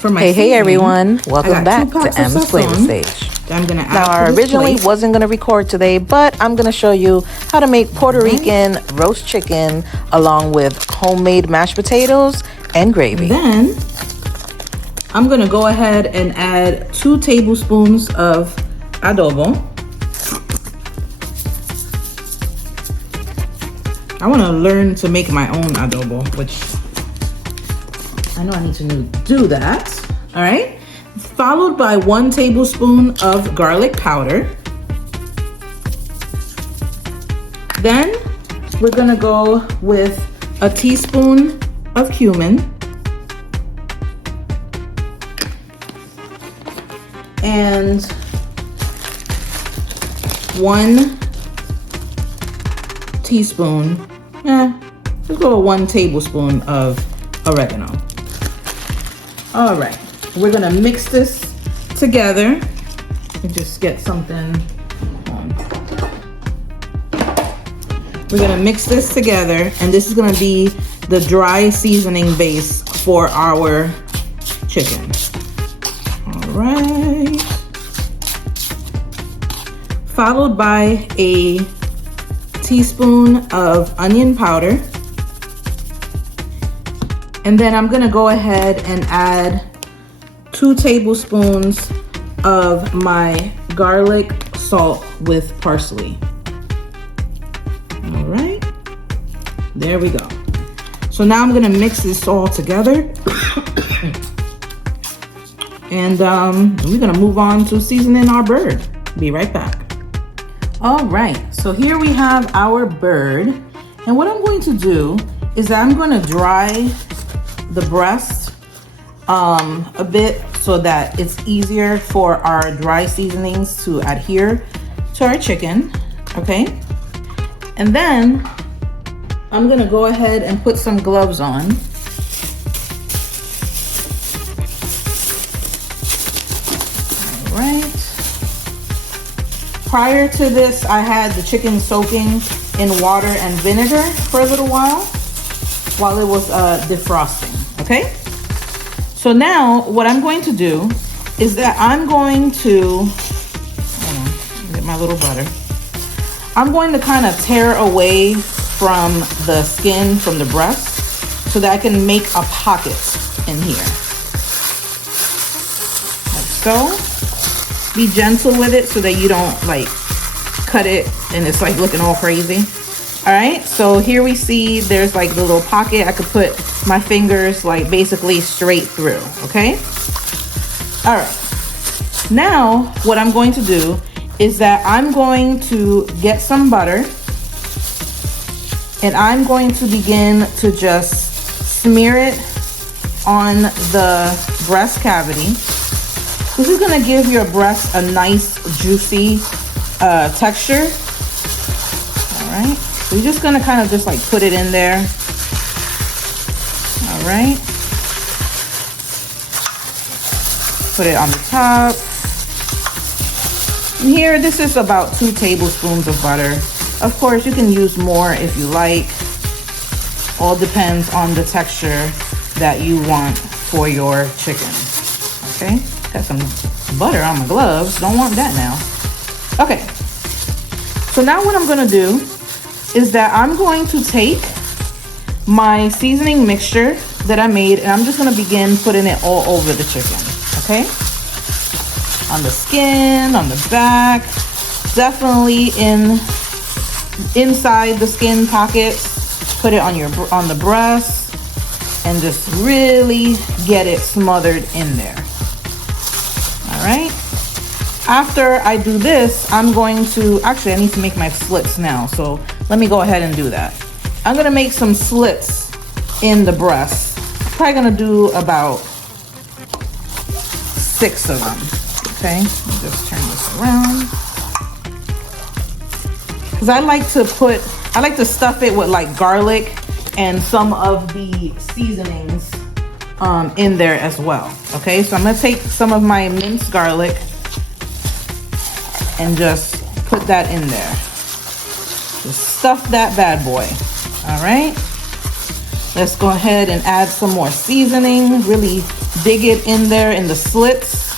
for my Hey seasoning, everyone, welcome back to M's Flavor Stage. I'm gonna add now I originally wasn't gonna record today, but I'm gonna show you how to make Puerto Rican roast chicken along with homemade mashed potatoes and gravy. Then I'm gonna go ahead and add 2 tablespoons of adobo. I want to learn to make my own adobo, which I know I need to do that. All right, followed by 1 tablespoon of garlic powder. Then we're gonna go with a teaspoon of cumin and 1 teaspoon, let's go with 1 tablespoon of oregano. All right, we're gonna mix this together and just get something on. We're gonna mix this together, and this is gonna be the dry seasoning base for our chicken. All right. Followed by a teaspoon of onion powder. And then I'm gonna go ahead and add 2 tablespoons of my garlic salt with parsley. All right, there we go. So now I'm gonna mix this all together. And we're gonna move on to seasoning our bird. Be right back. All right, so here we have our bird. And what I'm going to do is that I'm gonna dry the breast a bit so that it's easier for our dry seasonings to adhere to our chicken, okay? And then I'm gonna go ahead and put some gloves on. All right. Prior to this, I had the chicken soaking in water and vinegar for a little while it was defrosting, okay? So now what I'm going to do is that I'm going to, get my little butter. I'm going to kind of tear away from the skin from the breast so that I can make a pocket in here. Like so. Be gentle with it so that you don't like cut it and it's like looking all crazy. All right, so here we see there's like the little pocket. I could put my fingers like basically straight through, okay? All right, now what I'm going to do is that I'm going to get some butter and I'm going to begin to just smear it on the breast cavity. This is gonna give your breast a nice juicy texture. All right. So you're just gonna kind of just like put it in there. All right. Put it on the top. And here, this is about 2 tablespoons of butter. Of course, you can use more if you like. All depends on the texture that you want for your chicken. Okay, got some butter on my gloves. Don't want that now. Okay, so now what I'm gonna do is that I'm going to take my seasoning mixture that I made and I'm just gonna begin putting it all over the chicken, okay? On the skin, on the back, definitely inside the skin pockets. Put it on the breast and just really get it smothered in there. All right. After I do this, I'm going to, actually I need to make my slits now. So let me go ahead and do that. I'm gonna make some slits in the breast. I'm probably gonna do about 6 of them. Okay, let me just turn this around. Cause I like to stuff it with like garlic and some of the seasonings in there as well. Okay, so I'm gonna take some of my minced garlic and just put that in there. Just stuff that bad boy. All right, let's go ahead and add some more seasoning. Really dig it in there in the slits.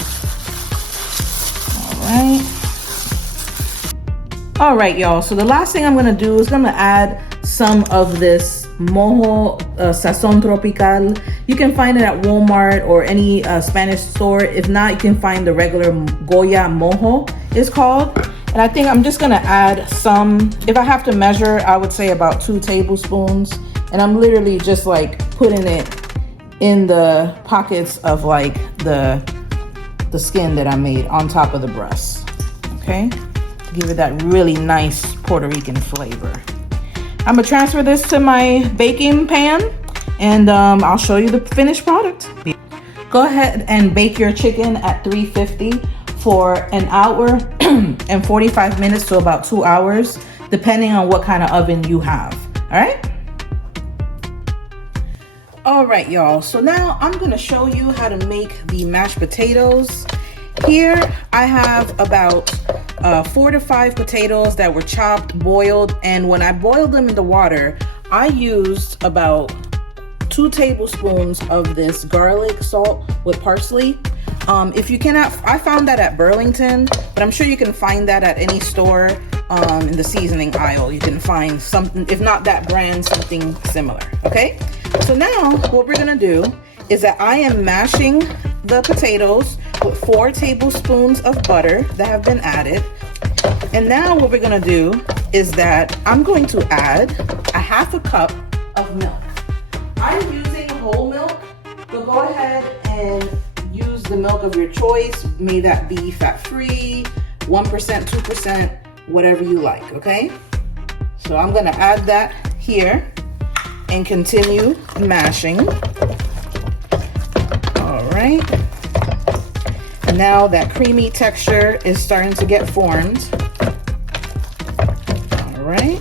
All right, y'all. So the last thing I'm gonna do is gonna add some of this mojo sazon tropical. You can find it at Walmart or any Spanish store. If not, you can find the regular Goya mojo, it's called. And I think I'm just gonna add some. If I have to measure, I would say about 2 tablespoons. And I'm literally just like putting it in the pockets of like the skin that I made on top of the breast. Okay, to give it that really nice Puerto Rican flavor. I'm gonna transfer this to my baking pan, and I'll show you the finished product. Go ahead and bake your chicken at 350 for an hour and 45 minutes to about 2 hours, depending on what kind of oven you have. All right, y'all. So now I'm gonna show you how to make the mashed potatoes. Here I have about 4 to 5 potatoes that were chopped, boiled, and when I boiled them in the water, I used about 2 tablespoons of this garlic salt with parsley. If you cannot, I found that at Burlington, but I'm sure you can find that at any store in the seasoning aisle. You can find something, if not that brand, something similar. Okay, so now what we're gonna do is that I am mashing the potatoes with 4 tablespoons of butter that have been added. And now what we're gonna do is that I'm going to add a 1/2 cup of milk. I'm using whole milk, but go ahead and use the milk of your choice. May that be fat-free, 1%, 2%, whatever you like, okay? So I'm gonna add that here and continue mashing. All right. Now that creamy texture is starting to get formed. All right.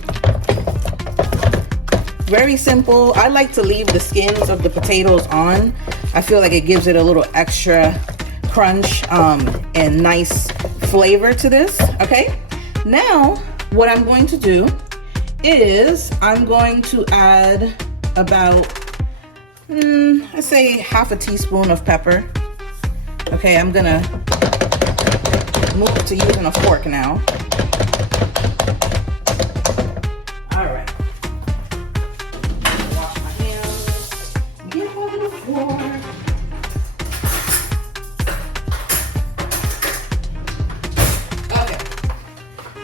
Very simple. I like to leave the skins of the potatoes on. I feel like it gives it a little extra crunch and nice flavor to this. Okay. Now what I'm going to do is I'm going to add about, I'd say 1/2 teaspoon of pepper. Okay, I'm gonna move to using a fork now. All right. Wash my hands. Get over the floor. Okay.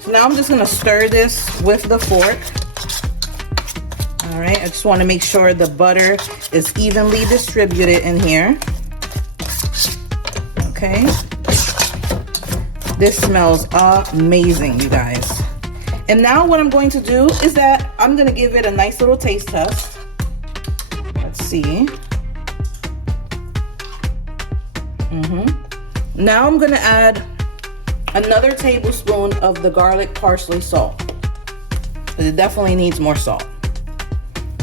So now I'm just gonna stir this with the fork. All right, I just want to make sure the butter is evenly distributed in here. Okay, this smells amazing, you guys. And now what I'm going to do is that I'm going to give it a nice little taste test. Let's see. Now I'm going to add another tablespoon of the garlic parsley salt. It definitely needs more salt.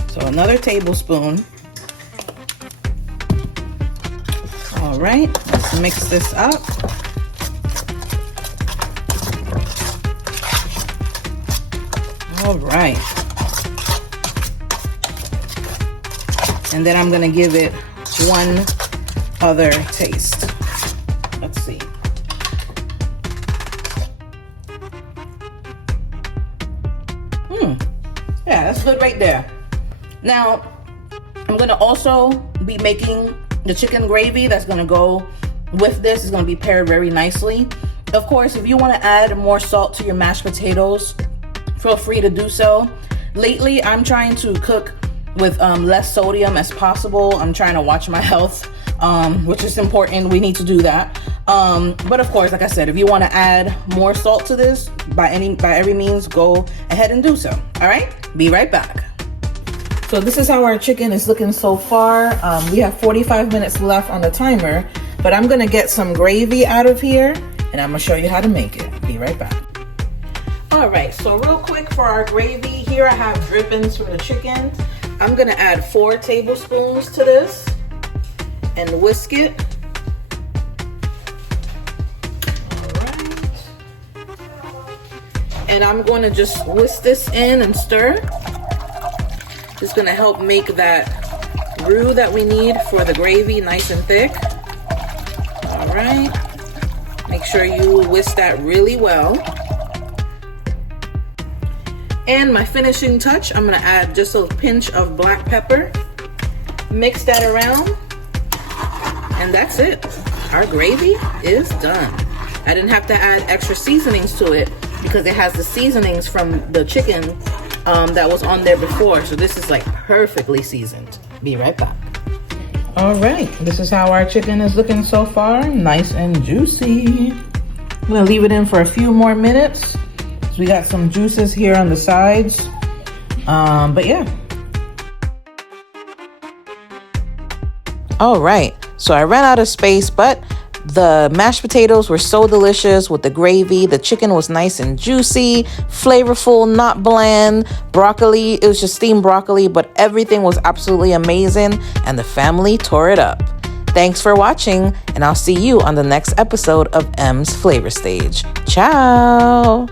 So another tablespoon. All right, let's mix this up. All right. And then I'm gonna give it one other taste. Let's see. Yeah, that's good right there. Now, I'm gonna also be making the chicken gravy that's gonna go with this. Is gonna be paired very nicely. Of course, if you wanna add more salt to your mashed potatoes, feel free to do so. Lately, I'm trying to cook with less sodium as possible. I'm trying to watch my health, which is important. We need to do that. But of course, like I said, if you wanna add more salt to this, by every means, go ahead and do so. All right, be right back. So this is how our chicken is looking so far. We have 45 minutes left on the timer, but I'm gonna get some gravy out of here and I'm gonna show you how to make it. Be right back. All right, so real quick for our gravy, here I have drippings from the chicken. I'm gonna add 4 tablespoons to this and whisk it. All right. And I'm gonna just whisk this in and stir. It's gonna help make that roux that we need for the gravy, nice and thick. All right. Make sure you whisk that really well. And my finishing touch, I'm gonna add just a pinch of black pepper. Mix that around, and that's it. Our gravy is done. I didn't have to add extra seasonings to it because it has the seasonings from the chicken that was on there before. So this is like perfectly seasoned. Be right back. All right, this is how our chicken is looking so far. Nice and juicy. I'm gonna leave it in for a few more minutes. So we got some juices here on the sides. But yeah. All right, so I ran out of space, but the mashed potatoes were so delicious with the gravy. The chicken was nice and juicy, flavorful, not bland. Broccoli, it was just steamed broccoli, but everything was absolutely amazing, and the family tore it up. Thanks for watching, and I'll see you on the next episode of M's Flavor Stage. Ciao!